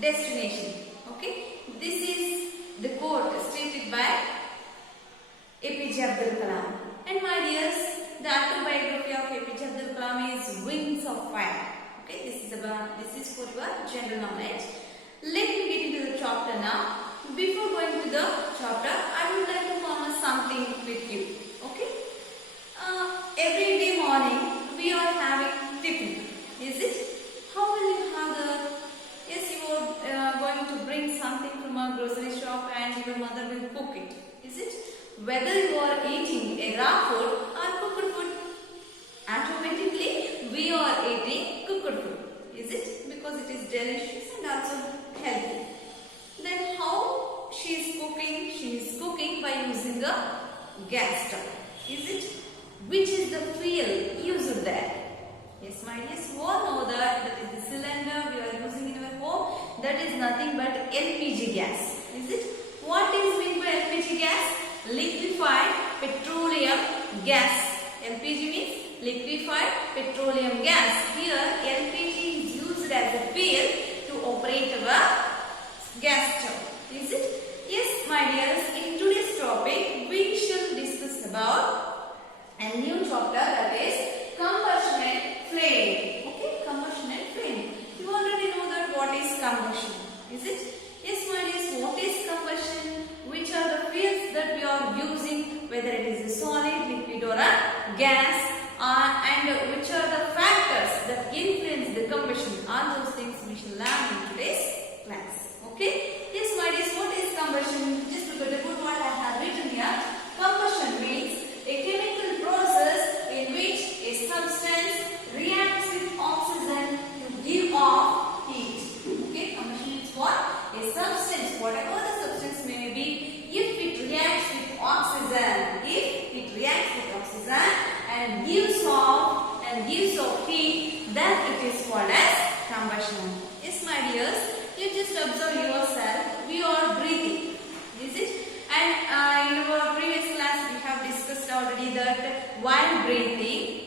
destination. Okay, this is the quote stated by APJ Abdul Kalam. And my dears, the autobiography of APJ Abdul Kalam is Wings of Fire. Okay, this is for your general knowledge. Let me get into the chapter now. Before going to the chapter, I would like to promise something with you. Okay, every day morning we are having tiffin. Is it? How will you have the? Yes, you are going to bring something from a grocery shop and your mother will cook it. Is it? Whether you are eating a raw food or cooked food, automatically we are eating cooked food. Is it? Because it is delicious and also healthy. Then how she is cooking? She is cooking by using a gas stove. Is it? Which is the fuel used there? Yes, my dears, you all know that is the cylinder we are using in our home. That is nothing but LPG gas. Is it? What is meant by LPG gas? Liquefied petroleum gas. LPG means liquefied petroleum gas. Here LPG is used as a fuel to operate our gas stove. Is it? Yes, my dears, in today's topic we shall discuss about a new chapter, that is combustion and flame. Okay, combustion and flame. You already know that what is combustion. Is it? Yes, my dears, what is combustion? Which are the fuels that we are using, whether it is a solid, liquid or a gas, and which are the factors that influence the combustion. All those things we shall learn in today's class. Okay? Yes, my dears, what is combustion? Just look at the good what I have written here. Combustion means a chemical process in which a substance reacts with oxygen to give off heat. Okay? Combustion means what? A substance, whatever the substance may be, if it reacts with oxygen, and gives off heat, then it is called as combustion. Yes, my dears, you just observe yourself. We are breathing. Is it? And in our previous class, we have discussed already that while breathing,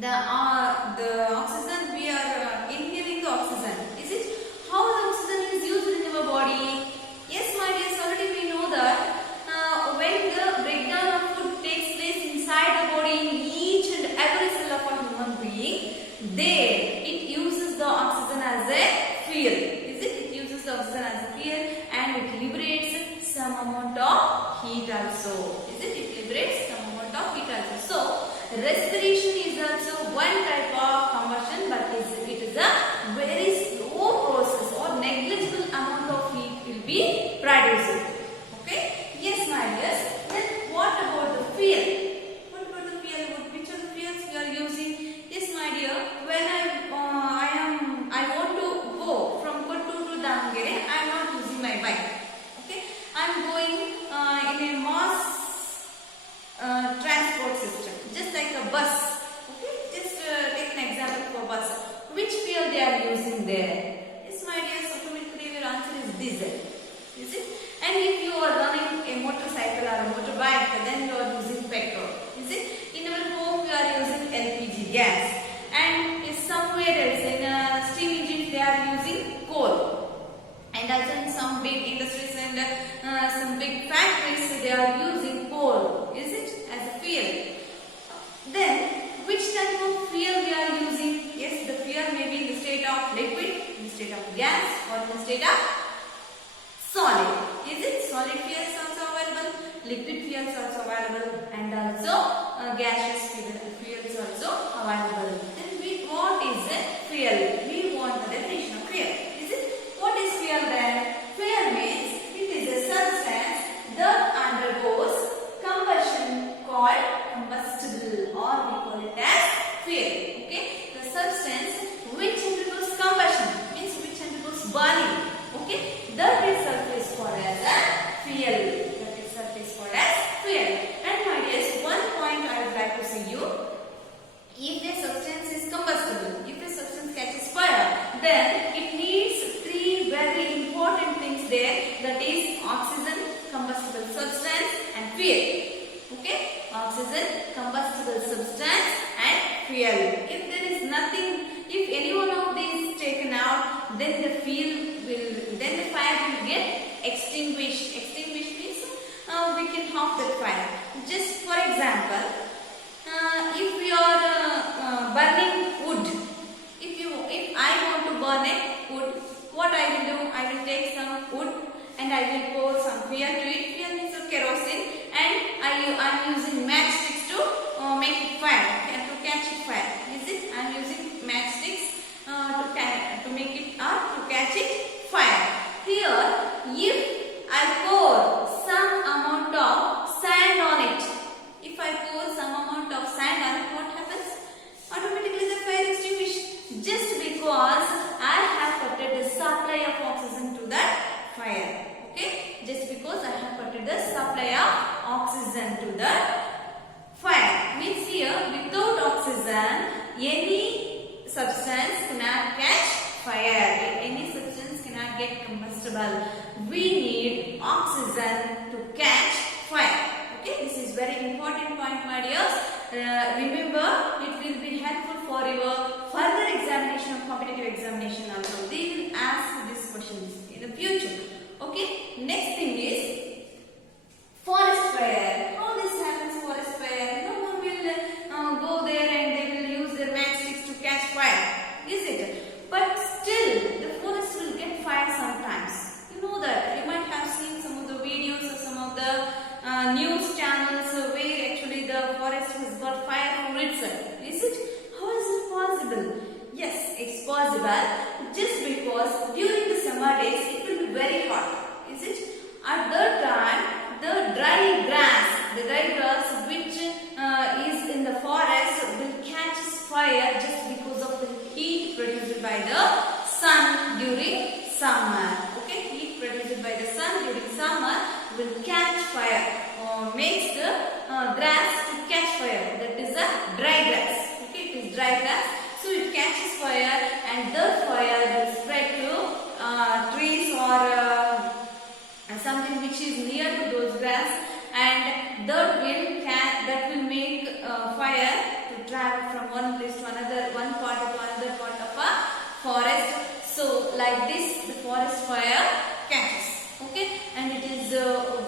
the oxygen, we are inhaling the oxygen. Is it? How the oxygen is used in our body? Yes, my dears, already we know that when the breakdown of food takes place inside the body in each and every cell of a human being, there it uses the oxygen as a fuel. Is it? It uses the oxygen as a fuel and it liberates some amount of heat also. Is it? It liberates some amount of heat also. So, respiration is also one type of combustion, but it is a very slow process or negligible amount of heat will be produced. Okay? Yes, my dears. Then what about the fuel? What about the fuel? Which are the fuels we are using? Yes, my dear. When I want to go from Kotturu to Davangere, I am not using my bike. Okay? I am going in a mass transport system, just like a bus. Okay? Just take an example for bus. Which fuel they are using there? Yes, my dears, automatically your answer is diesel. Is it? And if you are running a motorcycle or a motorbike, then you are using petrol. Is it? In our home, we are using LPG gas. And somewhere else, in a steam engine, they are using coal. And also in some big industries and some big factories, they are using coal. Is it? As a fuel. Then, which type of fuel we are using? Yes, the fuel may be in the state of liquid, in the state of gas, or in the state of solid. Is it? Solid fuels also available, liquid fuels also available, and also gaseous fuels also available. Then what is a fuel? We want the definition of fuel. Is it? What is fuel then? Fuel means it is a substance that undergoes combustion called combustible, or we call it as fuel. Okay? The substance which undergoes combustion means which undergoes burning. Okay? That itself is called as a fuel. That itself is called as fuel. And my dears, one point I would like to say you. If a substance example, if we are burning wood, if I want to burn a wood, what I will do? I will take some wood and I will pour some fuel to it. Fuel means kerosene, and I am using matchsticks to make it fire and to catch it fire. Is it? I am using matchsticks to make it to catch it fire. Here, if I pour some amount of sand on it, if I pour some amount of sand on it, what happens? Automatically the fire extinguished, just because I have putted the supply of oxygen to that fire. Okay, just because I have putted the supply of oxygen to the fire. Means here, without oxygen, any substance cannot catch fire. Any substance cannot get combustible. We need oxygen to catch fire. Okay, this is very important point, my dears. Remember, it will be helpful for your further examination of competitive examination also. They will ask these questions in the future. Okay, next thing is forest fire. How this happens, forest fire? No one will go there and they will use their matchsticks to catch fire, is it? But still, the forest will get fire sometimes. You know that. You might have seen some of the videos or some of the news channels where actually the forest has got fire from itself. Is it? How is it possible? Yes, it's possible. Just because during the summer days it will be very hot. Is it? At that time, the dry grass which is in the forest will catch fire just because of the heat produced by the sun during summer. Okay, heat produced by the sun during summer will catch fire, makes the grass to catch fire. That is a dry grass. Okay, it is dry grass. So it catches fire, and that fire will spread to trees or something which is near to those grass, and that will make fire to travel from one place to another, one part to another part of a forest. So like this, the forest fire catches. Okay, and it is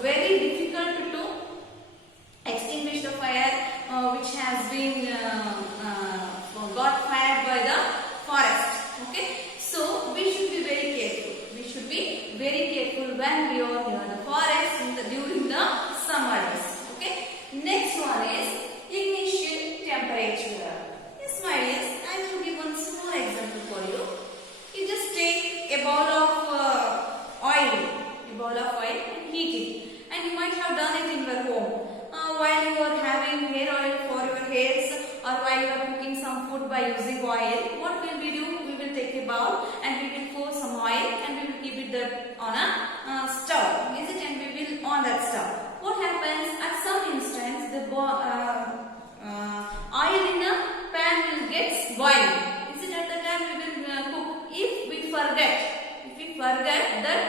very difficult to extinguish the fire which has been got fired by the forest. Okay, so we should be very careful. We should be very careful when we are near the forest during the summer days. Okay, next one is ignition temperature. Yes, my dears, I will give one small example for you. You just take a bowl of oil and heat it, and you might have done it in your home. While you are having hair oil for your hairs, or while you are cooking some food by using oil, what will we do? We will take a bowl and we will pour some oil and we will keep it on a stove. Is it? And we will on that stove. What happens? At some instance, the oil in the pan will get boiled. Is it? At the time we will cook. If we forget that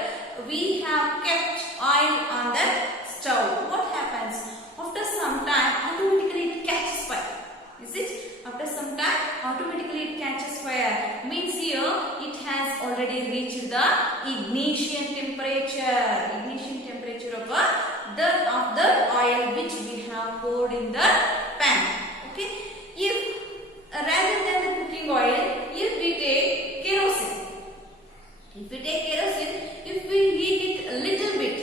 we have kept oil on that stove, what happens? After some time, automatically it catches fire. Is it? After some time, automatically it catches fire. Means here it has already reached the ignition temperature. Ignition temperature of the oil which we have poured in the pan. Okay. If rather than the cooking oil, if we take kerosene. If we heat it a little bit,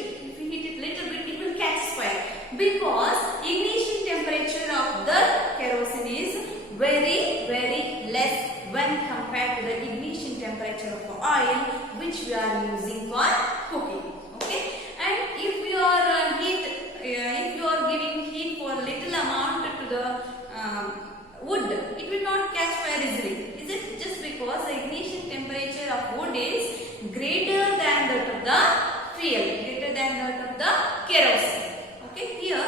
it will catch fire, because ignition temperature of the kerosene is very, very less when compared to the ignition temperature of the oil which we are using for cooking. Okay, and if you are giving heat for little amount to the wood, it will not catch fire easily. Is it? Just because the ignition temperature of wood is greater than that of the fuel, greater than that of the kerosene. Okay, here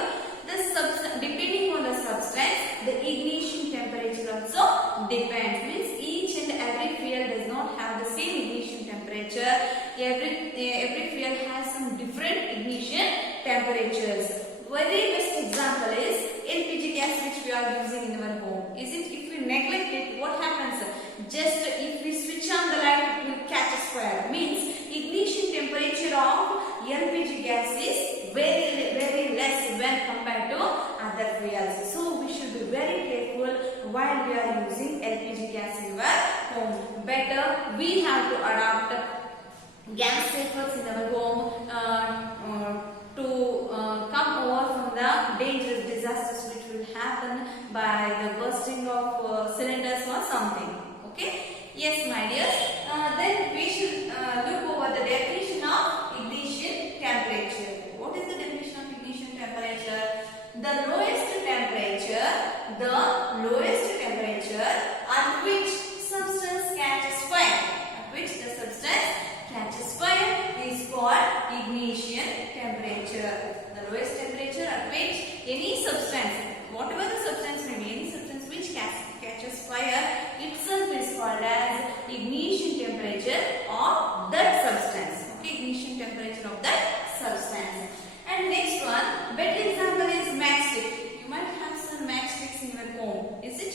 depending on the substance, the ignition temperature also depends. Means each and every fuel does not have the same ignition temperature. Every fuel has some different ignition temperatures. Very best example is LPG gas which we are using in our home. Is it? If we neglect it, what happens? Just if we switch on the light, it will catch us fire. Means ignition temperature of LPG gas is very, very less when compared to other fuel. we have to adopt gas savers in our home to come over from the dangerous disasters which will happen by the bursting of cylinders or something. Okay? Yes, my dears. Then we should look over the definition of ignition temperature. What is the definition of ignition temperature? The lowest temperature at which substance catches fire. At which the substance catches fire is called ignition temperature. The lowest temperature at which any substance, whatever the substance may be, any substance which catches fire itself is called as ignition temperature of that substance. Okay, ignition temperature of that substance. And next one, better example is matchstick. You might have some matchsticks in your home, is it?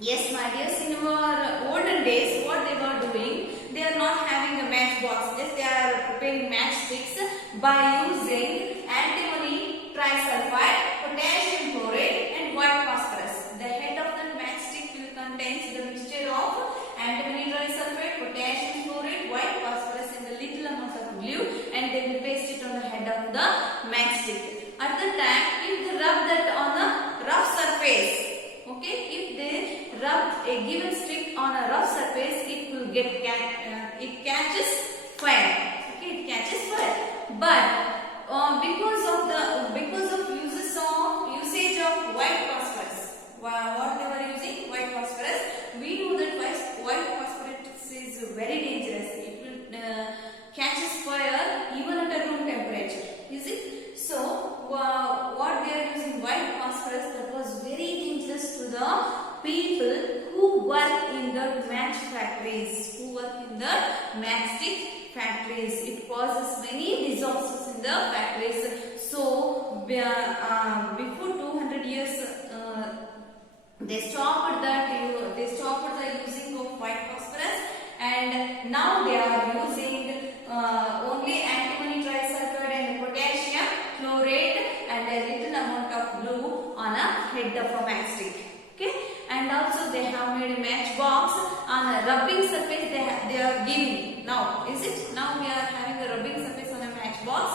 Yes, my dears, in our olden days, what they were doing, they are not having a matchbox. Yes, they are preparing matchsticks by using antimony trisulfide, potassium chloride and white phosphorus. The head of the matchstick will contain the mixture of antimony trisulfide, potassium chloride, white phosphorus and a little amount of glue, and they will paste it on the head of the matchstick. At the time, if they rub that on a rough surface, okay, if they rub a given stick on a rough surface, it will get it catches fire. Okay, it catches fire. But because of usage of white phosphorus, what they were using, white phosphorus, we know that white phosphorus is very dangerous. It will catches fire even at a room temperature. Is it? So what they are using white phosphorus, that was very dangerous to the people who work in the match factories, who work in the matchstick factories. It causes many disasters in the factories. So before 200 years, they stopped the using of white phosphorus, and now they are using only antimony trisulfide and potassium chloride and a little amount of glue on a head of a matchstick. Okay, and also they have made a matchbox on a rubbing surface. They are giving now. Is it? Now we are having a rubbing surface on a matchbox.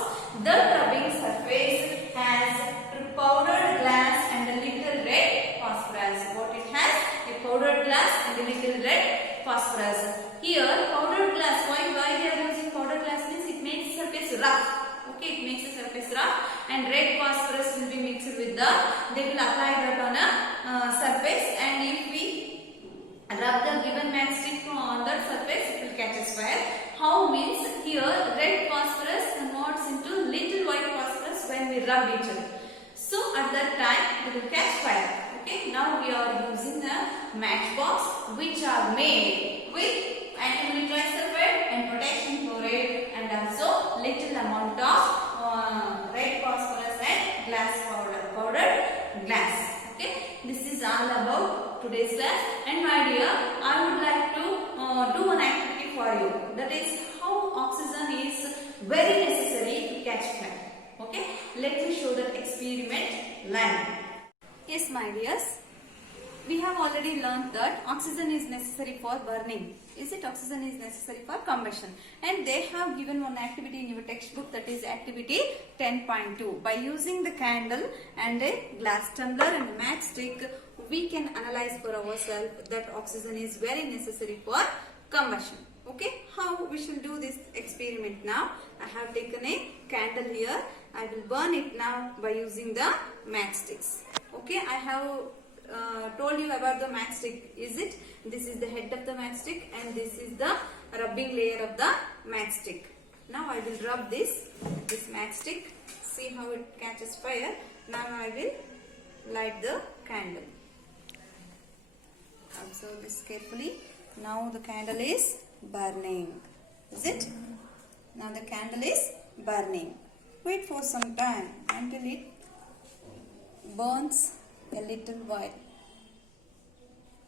The rubbing surface has powdered glass and a little red phosphorus. What it has? A powdered glass and a little red phosphorus. Here, powdered glass. Why they are using powdered glass means it makes surface rough. Okay, it makes the surface rough, and red phosphorus will be mixed with the. They will apply that on a surface, and if we rub the given matchstick on that surface, it will catch fire. How means here red phosphorus converts into little white phosphorus when we rub each other. So at that time it will catch fire. Okay, now we are using a matchbox which are made with antimony trisulfide and potassium chloride and also little amount of red phosphorus and glass powdered glass. Okay, this is all about today's class, and my dear, I would like to do an activity for you. That is how oxygen is very necessary to catch fire. Okay, let me show that experiment live. Yes, my dears, we have already learned that oxygen is necessary for burning. Is it? Oxygen is necessary for combustion. And they have given one activity in your textbook, that is activity 10.2. By using the candle and a glass tumbler and a matchstick, we can analyze for ourselves that oxygen is very necessary for combustion. Okay, how we shall do this experiment now? I have taken a candle here. I will burn it now by using the matchsticks. Okay, I have told you about the matchstick. Is it? This is the head of the matchstick and this is the rubbing layer of the matchstick. Now I will rub this matchstick. See how it catches fire. Now I will light the candle. Observe this carefully. Now the candle is burning. Is it? Now the candle is burning. Wait for some time until it burns a little while.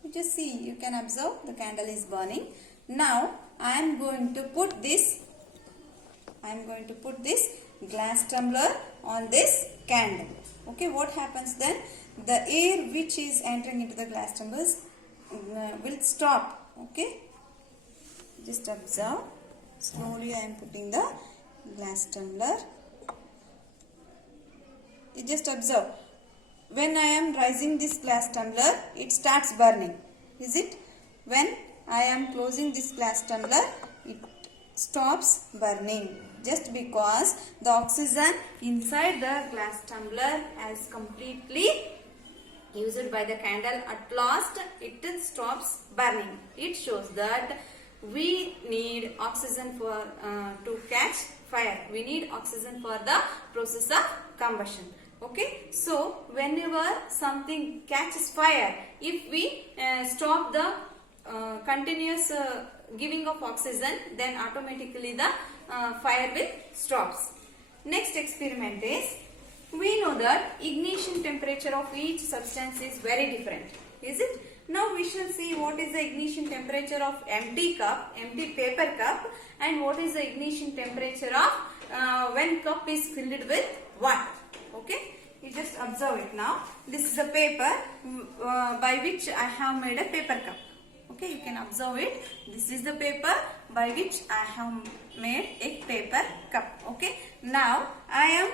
You just see, you can observe the candle is burning. Now I am going to put this glass tumbler on this candle. Okay, what happens then? The air which is entering into the glass tumblers will stop. Okay, Just observe. Slowly I am putting the glass tumbler. You just observe. When I am raising this glass tumbler, it starts burning. Is it? When I am closing this glass tumbler, it stops burning. Just because the oxygen inside the glass tumbler has completely used by the candle, at last it stops burning. It shows that we need oxygen for to catch fire. We need oxygen for the process of combustion. Okay, so whenever something catches fire, if we stop the continuous giving of oxygen, then automatically the fire will stops. Next experiment is, we know that ignition temperature of each substance is very different. Is it? Now we shall see what is the ignition temperature of empty paper cup, and what is the ignition temperature of when cup is filled with water. Okay, you just observe it now. This is a paper by which I have made a paper cup. Okay, you can observe it. This is the paper by which I have made a paper cup. Okay, now I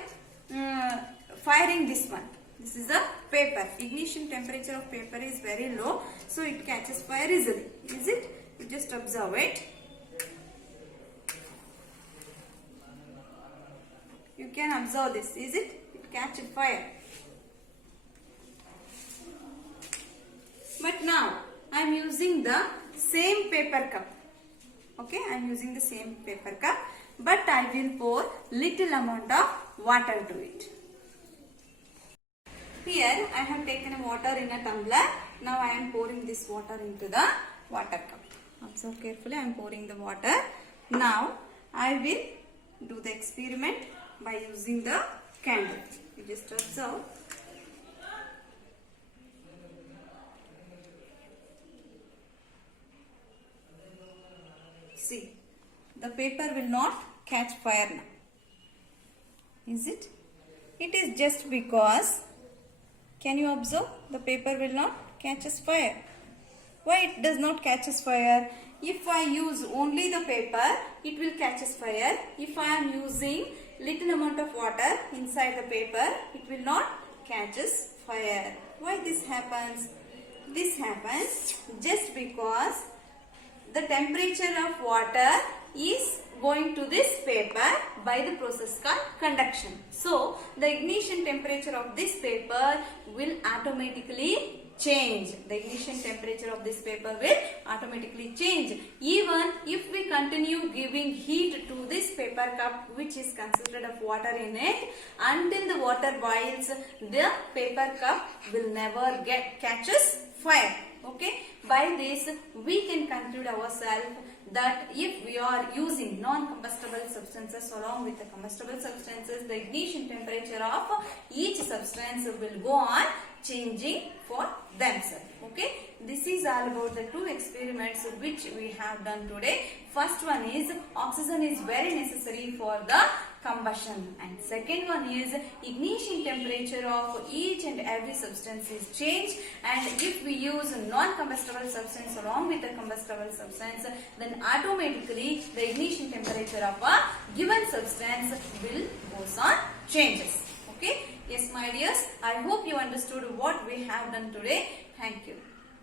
am firing this one. This is the paper. Ignition temperature of paper is very low, so it catches fire easily. Is it? You just observe it. You can observe this. Is it? It catches fire. But now I am using the same paper cup. Okay, I am using the same paper cup, but I will pour little amount of water to it. Here I have taken water in a tumbler. Now I am pouring this water into the water cup. Observe carefully. I am pouring the water. Now I will do the experiment by using the candle. You just observe. See, the paper will not catch fire now. Is it? It is just because, can you observe, the paper will not catches fire. Why it does not catches fire? If I use only the paper, it will catches fire. If I am using little amount of water inside the paper, it will not catches fire. Why this happens? This happens just because the temperature of water is going to this paper by the process called conduction. So the ignition temperature of this paper will automatically change. The ignition temperature of this paper will automatically change. Even if we continue giving heat to this paper cup, which is consisted of water in it, until the water boils, the paper cup will never catches fire. Okay, by this we can conclude ourselves that if we are using non-combustible substances along with the combustible substances, the ignition temperature of each substance will go on changing for themselves. Okay, this is all about the two experiments which we have done today. First one is oxygen is very necessary for the combustion, and second one is ignition temperature of each and every substance is changed, and if we use non-combustible substance along with the combustible substance, then automatically the ignition temperature of a given substance will goes on changes. Okay, yes my dears, I hope you understood what we have done today. Thank you.